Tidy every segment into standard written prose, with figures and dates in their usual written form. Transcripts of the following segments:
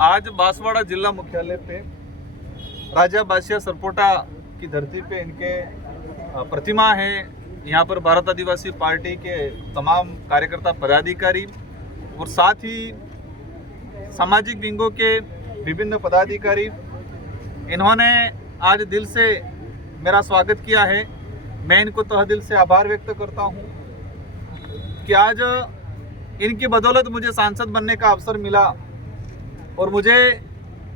आज बांसवाड़ा जिला मुख्यालय पे राजा बादशाह सरपोटा की धरती पे इनके प्रतिमा है। यहाँ पर भारत आदिवासी पार्टी के तमाम कार्यकर्ता पदाधिकारी और साथ ही सामाजिक विंगों के विभिन्न पदाधिकारी, इन्होंने आज दिल से मेरा स्वागत किया है। मैं इनको तहे दिल से आभार व्यक्त करता हूँ कि आज इनकी बदौलत मुझे सांसद बनने का अवसर मिला और मुझे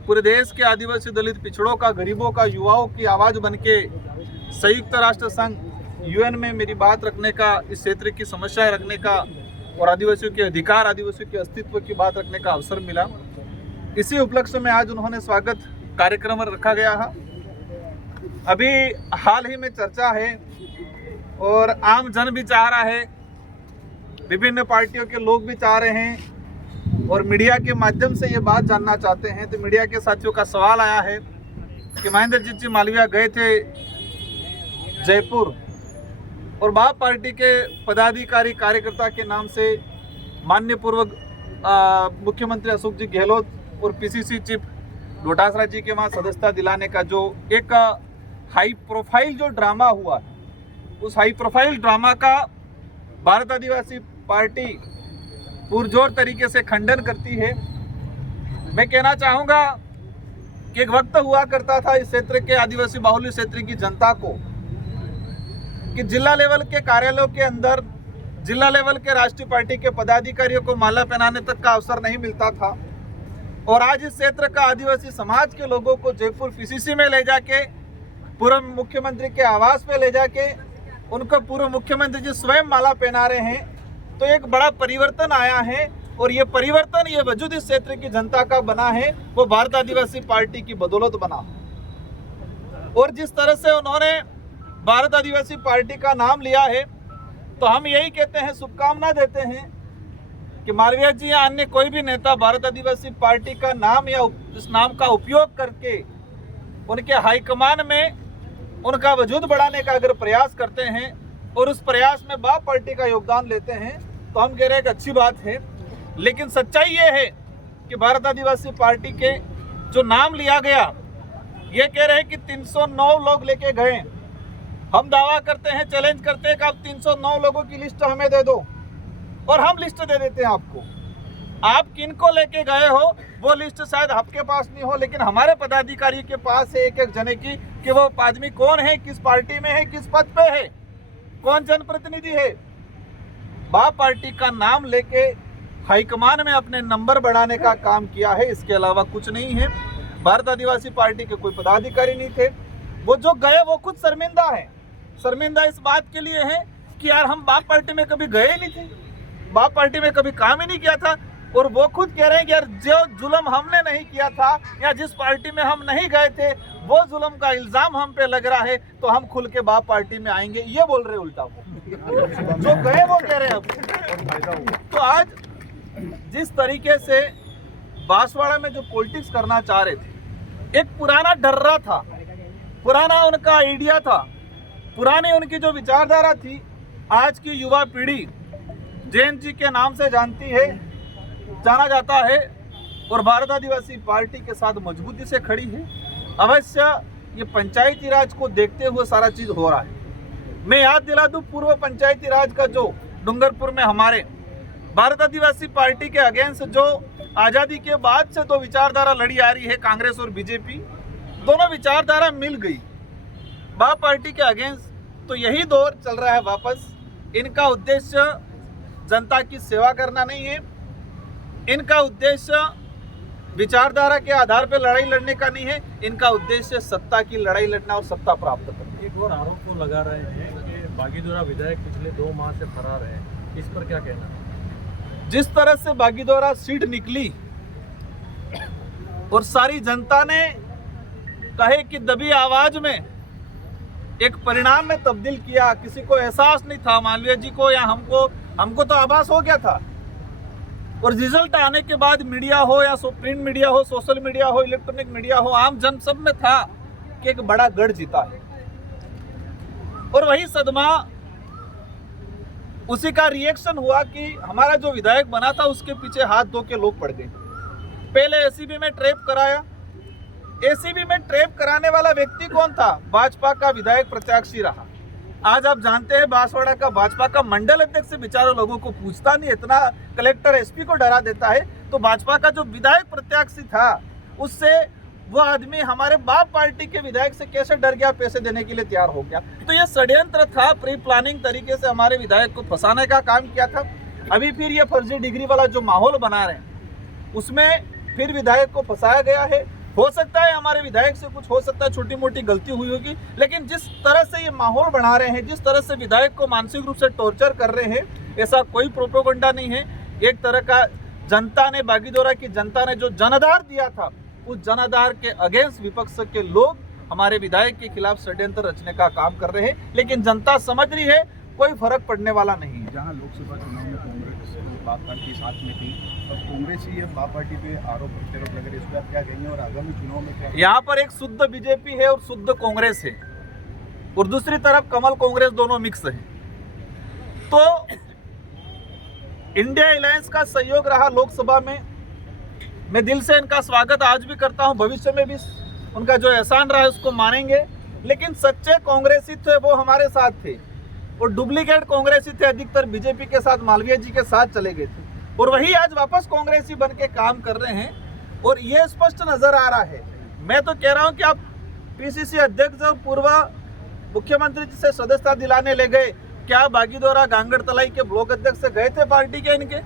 पूरे देश के आदिवासी दलित पिछड़ों का, गरीबों का, युवाओं की आवाज़ बनके संयुक्त राष्ट्र संघ यूएन में मेरी बात रखने का, इस क्षेत्र की समस्याएं रखने का और आदिवासियों के अधिकार, आदिवासियों के अस्तित्व की बात रखने का अवसर मिला। इसी उपलक्ष्य में आज उन्होंने स्वागत कार्यक्रम रखा गया है। अभी हाल ही में चर्चा है और आम जन भी चाह रहा है, विभिन्न पार्टियों के लोग भी चाह रहे हैं और मीडिया के माध्यम से ये बात जानना चाहते हैं। तो मीडिया के साथियों का सवाल आया है कि महेंद्रजीत जी मालवीय गए थे जयपुर और बाप पार्टी के पदाधिकारी कार्यकर्ता के नाम से माननीय पूर्व मुख्यमंत्री अशोक जी गहलोत और पीसीसी चीफ डोटासरा जी के वहाँ सदस्यता दिलाने का जो एक हाई प्रोफाइल जो ड्रामा हुआ, उस हाई प्रोफाइल ड्रामा का भारत आदिवासी पार्टी पुरजोर तरीके से खंडन करती है। मैं कहना चाहूँगा कि एक वक्त हुआ करता था इस क्षेत्र के आदिवासी बाहुल्य क्षेत्र की जनता को कि जिला लेवल के कार्यालयों के अंदर जिला लेवल के राष्ट्रीय पार्टी के पदाधिकारियों को माला पहनाने तक का अवसर नहीं मिलता था और आज इस क्षेत्र का आदिवासी समाज के लोगों को जयपुर पीसीसी में ले जाके पूर्व मुख्यमंत्री के आवास पे ले जाके उनको पूर्व मुख्यमंत्री जी स्वयं माला पहना रहे हैं। तो एक बड़ा परिवर्तन आया है और ये परिवर्तन, ये वजूद इस क्षेत्र की जनता का बना है, वो भारत आदिवासी पार्टी की बदौलत बना। और जिस तरह से उन्होंने भारत आदिवासी पार्टी का नाम लिया है, तो हम यही कहते हैं, शुभकामना देते हैं कि मालवीय जी या अन्य कोई भी नेता भारत आदिवासी पार्टी का नाम या इस नाम का उपयोग करके उनके हाईकमान में उनका वजूद बढ़ाने का अगर प्रयास करते हैं और उस प्रयास में बाप पार्टी का योगदान लेते हैं, तो हम कह रहे हैं कि अच्छी बात है। लेकिन सच्चाई ये है कि भारत आदिवासी पार्टी के जो नाम लिया गया, ये कह रहे हैं कि 309 लोग लेके गए। हम दावा करते हैं, चैलेंज करते हैं कि आप 309 लोगों की लिस्ट हमें दे दो और हम लिस्ट दे देते हैं आपको। आप किनको लेके गए हो वो लिस्ट शायद आपके पास नहीं हो, लेकिन हमारे पदाधिकारी के पास है एक एक जने की कि वो आदमी कौन है, किस पार्टी में है, किस पद पे है, कौन जनप्रतिनिधि है। बाप पार्टी का नाम लेके हाईकमान में अपने नंबर बढ़ाने का काम किया है, इसके अलावा कुछ नहीं है। भारत आदिवासी पार्टी के कोई पदाधिकारी नहीं थे, वो जो गए वो खुद शर्मिंदा है। शर्मिंदा इस बात के लिए है कि यार हम बाप पार्टी में कभी गए नहीं थे, बाप पार्टी में कभी काम ही नहीं किया था और वो खुद कह रहे हैं कि यार जो जुल्म हमने नहीं किया था या जिस पार्टी में हम नहीं गए थे वो जुल्म का इल्जाम हम पे लग रहा है, तो हम खुल के बाप पार्टी में आएंगे, ये बोल रहे उल्टा वो जो गए वो कह रहे हैं अब। तो आज जिस तरीके से बांसवाड़ा में जो पॉलिटिक्स करना चाह रहे थे, एक पुराना डर्रा था, पुराना उनका आइडिया था, पुरानी उनकी जो विचारधारा थी, आज की युवा पीढ़ी जैन जी के नाम से जाना जाता है और भारत आदिवासी पार्टी के साथ मजबूती से खड़ी है। अवश्य ये पंचायती राज को देखते हुए सारा चीज हो रहा है। मैं याद दिला दूं, पूर्व पंचायती राज का जो डूंगरपुर में हमारे भारत आदिवासी पार्टी के अगेंस्ट जो आज़ादी के बाद से दो विचारधारा लड़ी आ रही है, कांग्रेस और बीजेपी, दोनों विचारधारा मिल गई बाप पार्टी के अगेंस्ट। तो यही दौर चल रहा है वापस। इनका उद्देश्य जनता की सेवा करना नहीं है, इनका उद्देश्य विचारधारा के आधार पर लड़ाई लड़ने का नहीं है, इनका उद्देश्य सत्ता की लड़ाई लड़ना और सत्ता प्राप्त करना। एक और आरोप को लगा रहे हैं कि बागीदोरा विधायक पिछले 2 माह से फरार है, इस पर क्या कहना है? जिस तरह से बागीदोरा सीट निकली और सारी जनता ने कहे कि दबी आवाज में एक परिणाम में तब्दील किया, किसी को एहसास नहीं था, मालवीय जी को या हमको तो आभास हो गया था। और रिजल्ट आने के बाद मीडिया हो या प्रिंट मीडिया हो, सोशल मीडिया हो, इलेक्ट्रॉनिक मीडिया हो, आम जन सब में था कि एक बड़ा गढ़ जीता है। और वही सदमा, उसी का रिएक्शन हुआ कि हमारा जो विधायक बना था उसके पीछे हाथ धो के लोग पड़ गए। पहले एसीबी में ट्रैप कराया। एसीबी में ट्रैप कराने वाला व्यक्ति कौन था? भाजपा का विधायक प्रत्याशी रहा। आज आप जानते हैं बांसवाड़ा का भाजपा का मंडल अध्यक्ष बेचारे लोगों को पूछता नहीं, इतना कलेक्टर एसपी को डरा देता है। तो भाजपा का जो विधायक प्रत्याशी था उससे वो आदमी हमारे बाप पार्टी के विधायक से कैसे डर गया, पैसे देने के लिए तैयार हो गया। तो ये षड्यंत्र था, प्री प्लानिंग तरीके से हमारे विधायक को फंसाने का काम किया था। अभी फिर ये फर्जी डिग्री वाला जो माहौल बना रहे हैं उसमें फिर विधायक को फंसाया गया है। हो सकता है हमारे विधायक से कुछ हो सकता है, छोटी मोटी गलती हुई होगी, लेकिन जिस तरह से ये माहौल बना रहे हैं, जिस तरह से विधायक को मानसिक रूप से टॉर्चर कर रहे हैं, ऐसा कोई प्रोपेगेंडा नहीं है। एक तरह का जनता ने, बागीदोरा की जनता ने जो जनाधार दिया था, उस जनाधार के अगेंस्ट विपक्ष के लोग हमारे विधायक के खिलाफ षड्यंत्र रचने का काम कर रहे हैं। लेकिन जनता समझ रही है, कोई फर्क पड़ने वाला नहीं है। जहां लोकसभा चुनाव में कांग्रेस बाप पार्टी साथ में थी, अब कांग्रेस ही अब बाप पार्टी पे आरोप प्रत्यारोप लग रहे हैं, इस पर आप क्या कहेंगे और आगामी चुनाव में क्या? यहाँ पर एक शुद्ध बीजेपी है और शुद्ध कांग्रेस है, और दूसरी तरफ कमल कांग्रेस, दोनों मिक्स है। तो इंडिया अलायंस का सहयोग रहा लोकसभा में। मैं दिल से इनका स्वागत आज भी करता हूं, भविष्य में भी उनका जो एहसान रहा है उसको मानेंगे। लेकिन सच्चे कांग्रेसी थे वो हमारे साथ थे, और डुप्लीकेट कांग्रेसी थे अधिकतर बीजेपी के साथ, मालवीय जी के साथ चले गए थे, और वही आज वापस कांग्रेसी बन के काम कर रहे हैं। और ये स्पष्ट नजर आ रहा है। मैं तो कह रहा हूं कि आप पीसीसी अध्यक्ष और पूर्व मुख्यमंत्री जी से सदस्यता दिलाने ले गए, क्या बागीदोरा गांगड़तलाई के ब्लॉक अध्यक्ष से गए थे पार्टी के इनके?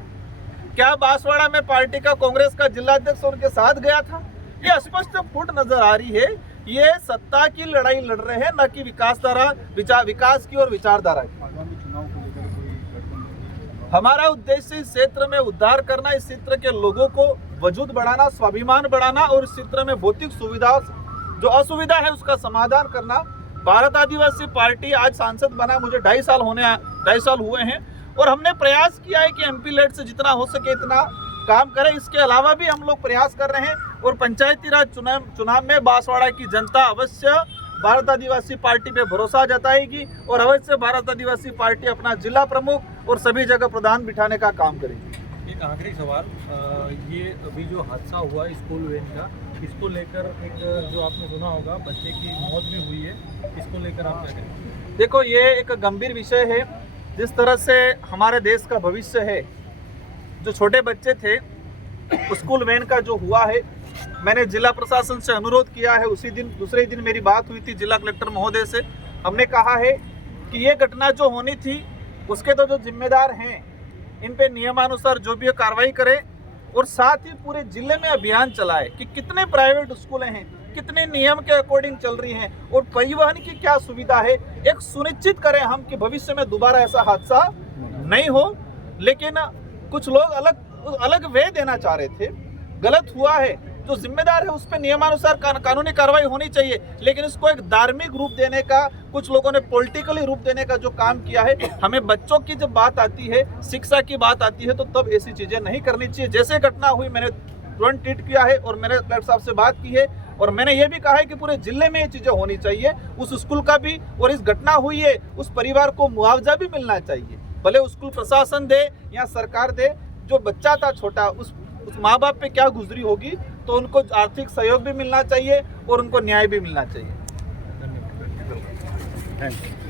क्या बांसवाड़ा में पार्टी का कांग्रेस का जिला अध्यक्ष उनके साथ गया था? ये स्पष्ट फुट नजर आ रही है। ये सत्ता की लड़ाई लड़ रहे हैं, न कि विकास की और विचारधारा की। आगामी चुनाव को लेकर कोई गठबंधन? हमारा उद्देश्य इस क्षेत्र में उद्धार करना, इस क्षेत्र के लोगों को वजूद बढ़ाना, स्वाभिमान बढ़ाना, और इस क्षेत्र में भौतिक सुविधा जो असुविधा है उसका समाधान करना। भारत आदिवासी पार्टी आज सांसद बना, मुझे 2.5 साल हुए हैं, और हमने प्रयास किया है कि एमपी लेड से जितना हो सके इतना काम करें। इसके अलावा भी हम लोग प्रयास कर रहे हैं, और पंचायती राज चुनाव में बांसवाड़ा की जनता अवश्य भारत आदिवासी पार्टी पे भरोसा जताएगी, और अवश्य भारत आदिवासी पार्टी अपना जिला प्रमुख और सभी जगह प्रधान बिठाने का काम करेगी। एक आखिरी सवाल, ये अभी जो हादसा हुआ स्कूल वैन का, इसको लेकर एक जो आपने सुना होगा बच्चे की मौत भी हुई है, इसको लेकर आप क्या कहेंगे? देखो, ये एक गंभीर विषय है। जिस तरह से हमारे देश का भविष्य है, जो छोटे बच्चे थे, स्कूल वैन का जो हुआ है, मैंने जिला प्रशासन से अनुरोध किया है। उसी दिन, दूसरे दिन मेरी बात हुई थी जिला कलेक्टर महोदय से। हमने कहा है कि ये घटना जो होनी थी उसके तो जो जिम्मेदार हैं, इन पे नियमानुसार जो भी कार्रवाई करे, और साथ ही पूरे जिले में अभियान चलाए कि कितने प्राइवेट स्कूलें हैं, कितने नियम के अकॉर्डिंग चल रही हैं, और परिवहन की क्या सुविधा है। एक सुनिश्चित करें हम कि भविष्य में दोबारा ऐसा हादसा नहीं हो। लेकिन कुछ लोग अलग वे देना चाह रहे थे, गलत हुआ है। जो जिम्मेदार है उस पर नियमानुसार कानूनी कार्रवाई होनी चाहिए, लेकिन इसको एक धार्मिक रूप देने का, कुछ लोगों ने पॉलिटिकली रूप देने का जो काम किया है। हमें बच्चों की जब बात आती है, शिक्षा की बात आती है, तो तब ऐसी चीजें नहीं करनी चाहिए। जैसे घटना हुई मैंने तुरंत ट्वीट किया है, और मैंने कलेक्टर साहब से बात की है, और मैंने ये भी कहा है कि पूरे जिले में ये चीजें होनी चाहिए। उस स्कूल का भी, और इस घटना हुई है उस परिवार को मुआवजा भी मिलना चाहिए, भले स्कूल प्रशासन दे या सरकार दे। जो बच्चा था छोटा, उस माँ बाप पे क्या गुजरी होगी, तो उनको आर्थिक सहयोग भी मिलना चाहिए और उनको न्याय भी मिलना चाहिए। धन्यवाद। Thank you.